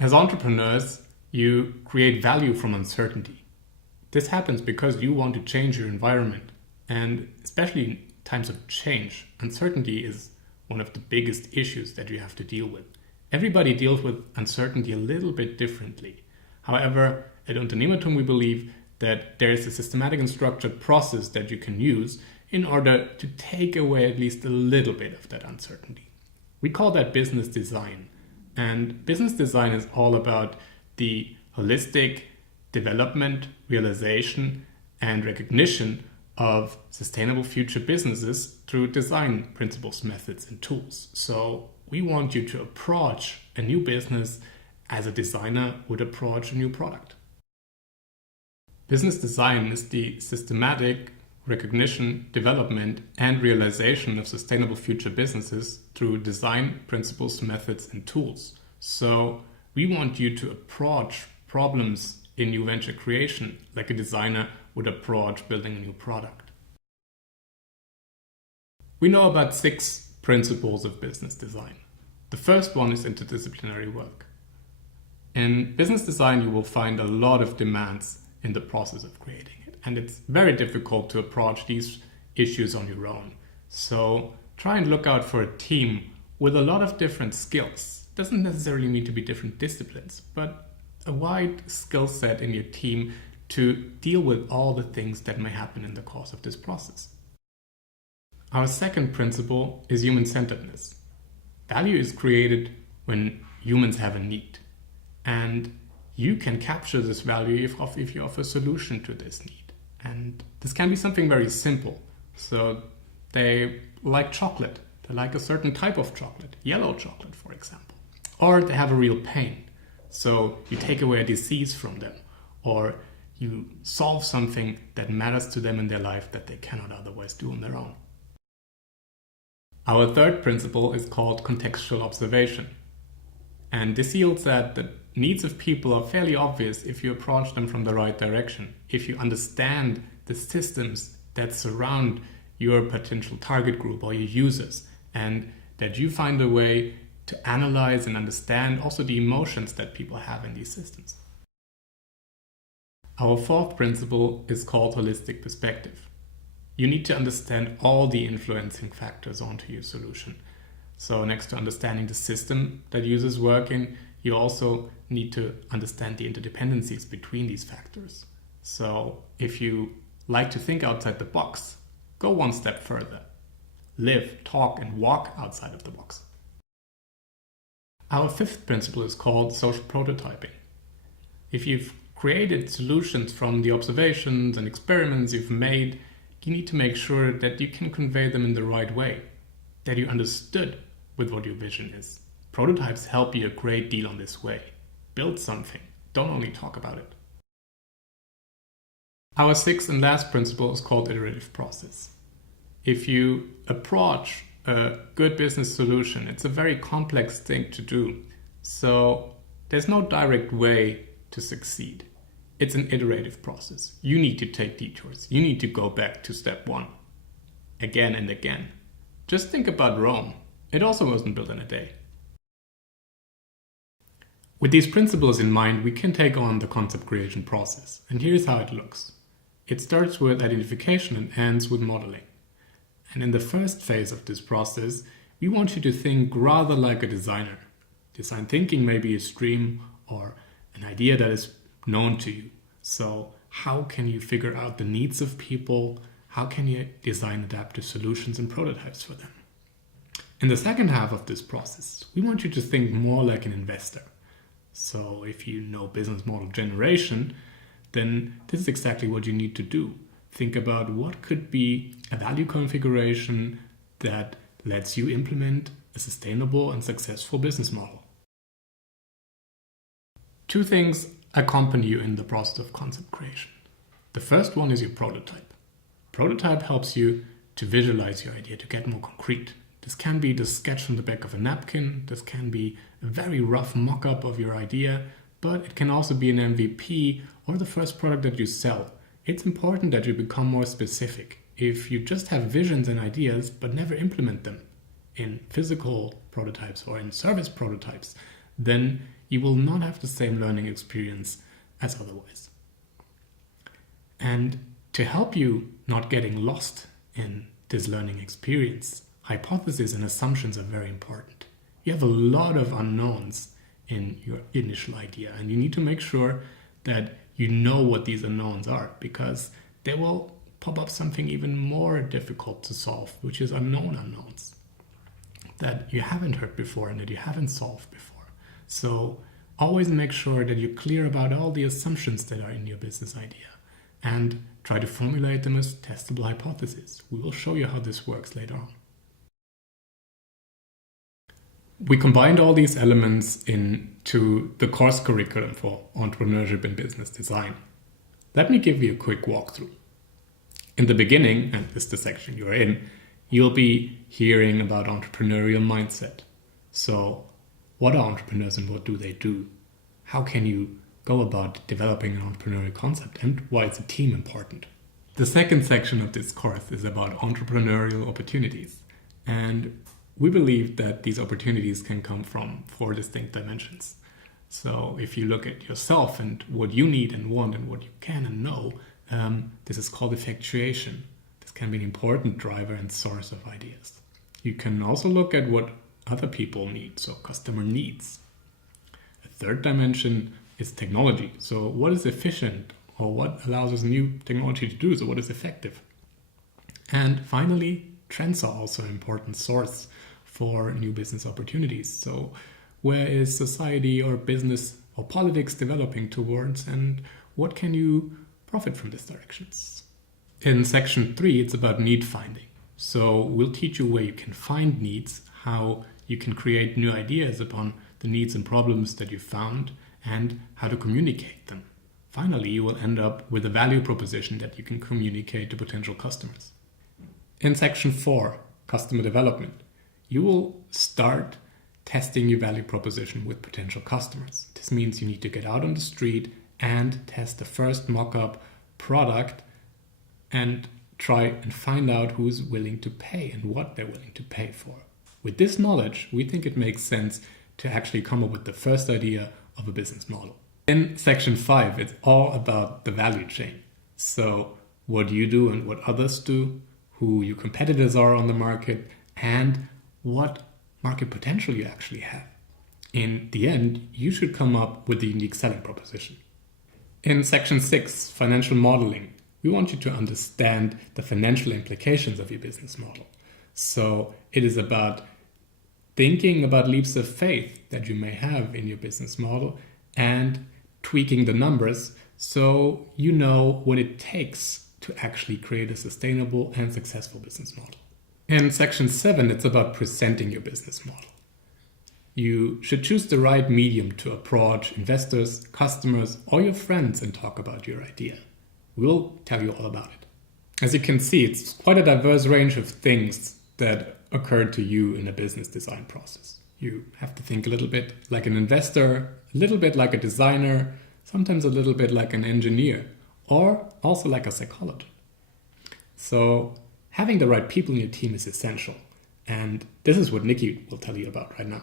As entrepreneurs, you create value from uncertainty. This happens because you want to change your environment, and especially in times of change, uncertainty is one of the biggest issues that you have to deal with. Everybody deals with uncertainty a little bit differently. However, at UnternehmerTUM we believe that there is a systematic and structured process that you can use in order to take away at least a little bit of that uncertainty. We call that business design. And business design is all about the holistic development, realization, and recognition of sustainable future businesses through design principles, methods, and tools. So we want you to approach a new business as a designer would approach a new product. Business design is the systematic recognition, development, and realization of sustainable future businesses through design principles, methods, and tools. So we want you to approach problems in new venture creation like a designer would approach building a new product. We know about 6 principles of business design. The first one is interdisciplinary work. In business design, you will find a lot of demands in the process of creating it. And it's very difficult to approach these issues on your own. So try and look out for a team with a lot of different skills. Doesn't necessarily need to be different disciplines, but a wide skill set in your team to deal with all the things that may happen in the course of this process. Our second principle is human-centeredness. Value is created when humans have a need. And you can capture this value if you offer a solution to this need. And this can be something very simple. So they like chocolate. They like a certain type of chocolate, yellow chocolate, for example. Or they have a real pain. So you take away a disease from them. Or you solve something that matters to them in their life that they cannot otherwise do on their own. Our third principle is called contextual observation. And this yields that the needs of people are fairly obvious if you approach them from the right direction, if you understand the systems that surround your potential target group or your users, and that you find a way to analyze and understand also the emotions that people have in these systems. Our fourth principle is called holistic perspective. You need to understand all the influencing factors onto your solution. So next to understanding the system that users work in, you also need to understand the interdependencies between these factors. So if you like to think outside the box, go one step further. Live, talk, and walk outside of the box. Our fifth principle is called social prototyping. If you've created solutions from the observations and experiments you've made, you need to make sure that you can convey them in the right way, that you understood with what your vision is. Prototypes help you a great deal on this way. Build something, don't only talk about it. Our sixth and last principle is called iterative process. If you approach a good business solution, it's a very complex thing to do. So there's no direct way to succeed. It's an iterative process. You need to take detours. You need to go back to step 1 again and again. Just think about Rome. It also wasn't built in a day. With these principles in mind, we can take on the concept creation process. And here's how it looks. It starts with identification and ends with modeling. And in the first phase of this process, we want you to think rather like a designer. Design thinking may be a stream or an idea that is known to you. So how can you figure out the needs of people? How can you design adaptive solutions and prototypes for them? In the second half of this process, we want you to think more like an investor. So if you know business model generation, then this is exactly what you need to do. Think about what could be a value configuration that lets you implement a sustainable and successful business model. 2 things accompany you in the process of concept creation. The first one is your prototype. Prototype helps you to visualize your idea, to get more concrete. This can be the sketch on the back of a napkin. This can be a very rough mock-up of your idea, but it can also be an MVP or the first product that you sell. It's important that you become more specific. If you just have visions and ideas but never implement them in physical prototypes or in service prototypes, then you will not have the same learning experience as otherwise. And to help you not getting lost in this learning experience, hypotheses and assumptions are very important. You have a lot of unknowns in your initial idea, and you need to make sure that you know what these unknowns are, because they will pop up something even more difficult to solve, which is unknown unknowns that you haven't heard before and that you haven't solved before. So always make sure that you're clear about all the assumptions that are in your business idea and try to formulate them as testable hypotheses. We will show you how this works later on. We combined all these elements into the course curriculum for entrepreneurship and business design. Let me give you a quick walkthrough. In the beginning, and this is the section you're in, you'll be hearing about entrepreneurial mindset. So, what are entrepreneurs and what do they do? How can you go about developing an entrepreneurial concept, and why is a team important? The second section of this course is about entrepreneurial opportunities. And we believe that these opportunities can come from 4 distinct dimensions. So if you look at yourself and what you need and want and what you can and know, this is called effectuation. This can be an important driver and source of ideas. You can also look at what other people need, so customer needs. A third dimension is technology. So what is efficient, or what allows us new technology to do, so what is effective? And finally, trends are also an important source for new business opportunities. So where is society or business or politics developing towards, and what can you profit from these directions? In section 3, it's about need finding. So we'll teach you where you can find needs, how you can create new ideas upon the needs and problems that you found, and how to communicate them. Finally, you will end up with a value proposition that you can communicate to potential customers. In section 4, customer development, you will start testing your value proposition with potential customers. This means you need to get out on the street and test the first mock-up product and try and find out who's willing to pay and what they're willing to pay for. With this knowledge, we think it makes sense to actually come up with the first idea of a business model. In section 5, it's all about the value chain. So what you do and what others do, who your competitors are on the market, and what market potential you actually have. In the end, you should come up with a unique selling proposition. In section 6, financial modeling, we want you to understand the financial implications of your business model. So it is about thinking about leaps of faith that you may have in your business model and tweaking the numbers so you know what it takes to actually create a sustainable and successful business model. In section 7, it's about presenting your business model. You should choose the right medium to approach investors, customers, or your friends and talk about your idea. We'll tell you all about it. As you can see, it's quite a diverse range of things that occur to you in a business design process. You have to think a little bit like an investor, a little bit like a designer, sometimes a little bit like an engineer, or also like a psychologist. So having the right people in your team is essential. And this is what Nikki will tell you about right now.